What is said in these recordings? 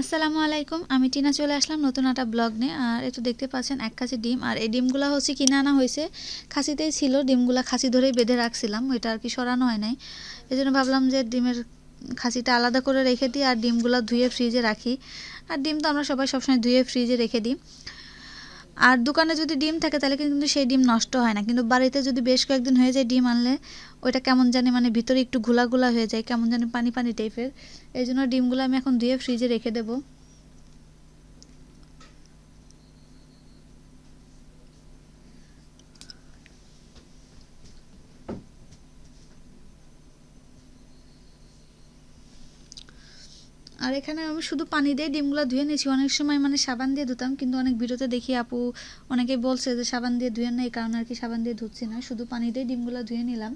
আসসালামু আলাইকুম, আমি টিনা চলে আসলাম নতুন একটা ব্লগ নিয়ে। আর এই তো দেখতে পাচ্ছেন এক খাসি ডিম, আর এই ডিমগুলো হচ্ছে কিনে আনা হয়েছে, খাসিতেই ছিল ডিমগুলো, খাসি ধরেই বেঁধে রাখছিলাম, ওইটা আর কি সরানো হয় নাই। এই জন্য ভাবলাম যে ডিমের খাসিটা আলাদা করে রেখে দিই আর ডিমগুলো ধুয়ে ফ্রিজে রাখি। আর ডিম তো আমরা সবাই সবসময় ধুয়ে ফ্রিজে রেখে দিই। আর দোকানে যদি ডিম থাকে তাহলে কিন্তু সেই ডিম নষ্ট হয় না, কিন্তু বাড়িতে যদি বেশ কয়েকদিন হয়ে যায় ডিম আনলে ওইটা কেমন জানি মানে ভিতরে একটু ঘোলা ঘোলা হয়ে যায়, কেমন জানি পানি পানি টাইপের। এই জন্য ডিমগুলো আমি এখন ধুয়ে ফ্রিজে রেখে দেবো। আর এখানে আমি শুধু পানি দিয়ে ডিমগুলো ধুয়ে নিয়েছি। অনেক সময় মানে সাবান দিয়ে ধুতাম, কিন্তু অনেক ভিডিওতে দেখি আপু অনেকেই বলছে যে সাবান দিয়ে ধুয়ে না, এই কারণে আর কি সাবান দিয়ে ধুচ্ছি না, শুধু পানি দিয়ে ডিমগুলো ধুয়ে নিলাম।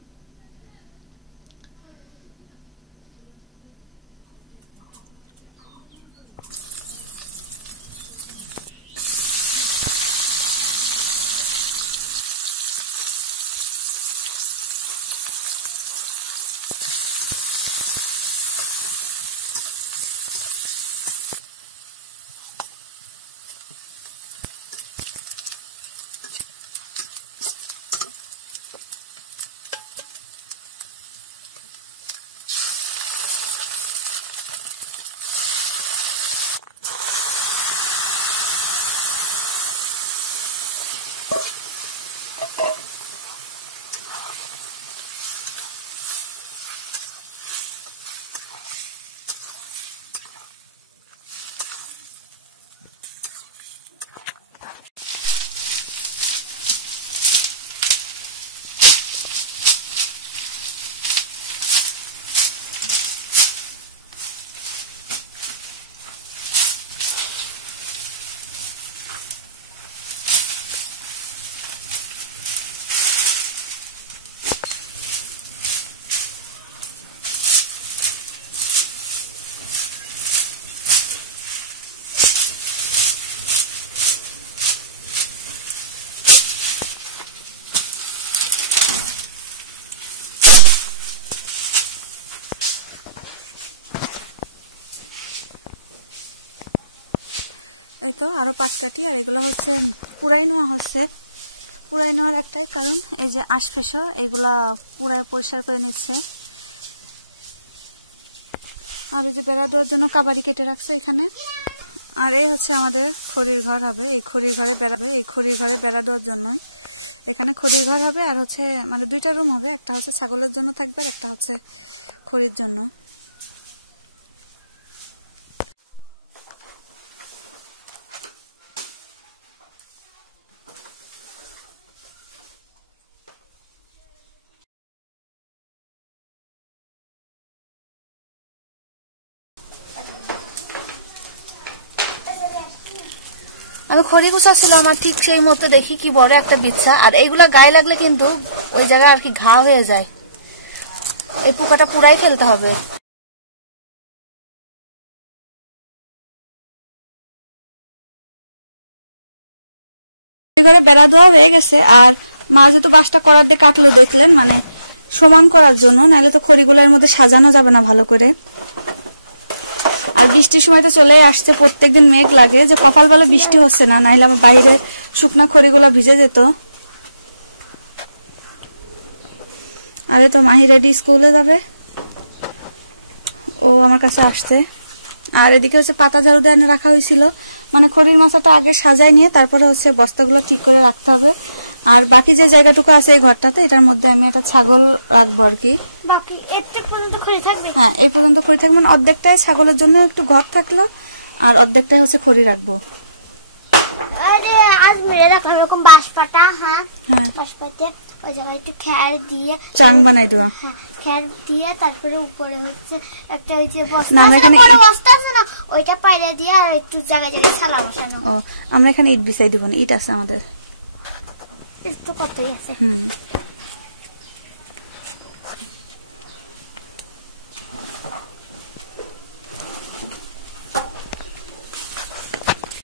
আরো 5টা এগুলো হচ্ছে পুরাই নেওয়া হচ্ছে। পুরাই নেওয়ার একটাই কারণ এই যে আশপাশে এগুলা পুরাই পরিষ্কার করে নিচ্ছে। আর এই যে বেড়া দেওয়ার জন্য কাবাডি কেটে রাখছে এখানে। আর এই হচ্ছে আমাদের খড়ির ঘর হবে, এই খড়ির ঘরে বেড়াবে, এই খড়ির ঘরে বেড়া দেওয়ার জন্য এখানে খড়ির ঘর হবে। আর হচ্ছে মানে 2টা রুম হবে, একটা হচ্ছে ছাগলের জন্য থাকবে, একটা হচ্ছে খড়ির জন্য। আমি খড়ি গুছাচ্ছিলাম আর ঠিক সেই মতো দেখি কি বড় একটা বিচ্ছা, আর এইগুলা গায়ে লাগলে কিন্তু ওই জায়গায় আর কি ঘা হয়ে যায়, এই পোকাটা পুরাই ফেলতে হবে। বেড়া দেওয়া হয়ে গেছে। আর মা যেহেতু কাজটা করাতে কাটলো দেখলেন, মানে সমান করার জন্য, নাহলে তো খড়িগুলোর মধ্যে সাজানো যাবে না ভালো করে। আর বৃষ্টির সময় তো চলে আসছে, প্রত্যেকদিন মেঘ লাগে, যে কপাল বেলা বৃষ্টি হচ্ছে না, নাইলে আমার বাইরে শুকনা খড়িগুলো ভিজে যেত। আরে তো মাহি রেডি স্কুলে যাবে, ও আমার কাছে আসছে। আর এদিকে হচ্ছে পাতা ঝাড়ু দিয়ে এনে রাখা হয়েছিল, মানে খড়ির মাছটা আগে সাজাই নিয়ে তারপরে হচ্ছে বস্তাগুলো ঠিক করে রাখতে হবে। আর বাকি যে জায়গাটুকু আছে এই ঘরটাতে, এটার মধ্যে আমি একটা ছাগল রাখবো আর কি। বাকি এর পর্যন্ত খড়ি থাকবে? হ্যাঁ, এই পর্যন্ত খড়ি থাকবে, মানে অর্ধেকটাই ছাগলের জন্য একটু ঘর থাকলো, আর অর্ধেকটাই হচ্ছে খড়ি রাখবো। আরে আজ মেরে রাখা এরকম বাঁশপাতা, হ্যাঁ বাঁশপাতে ওই জায়গায় একটু খ্যার দিয়ে চাং বানাই দেবো। হ্যাঁ, খ্যার দিয়ে তারপরে উপরে হচ্ছে একটা ওই যে বস্তা আছে না, ওইটা পাইরে দিয়ে আর একটু জায়গায় জায়গায় ছালা বসানো। আমরা এখানে ইট বিছাই দিব না, ইট আছে আমাদের, তো কতই আছে।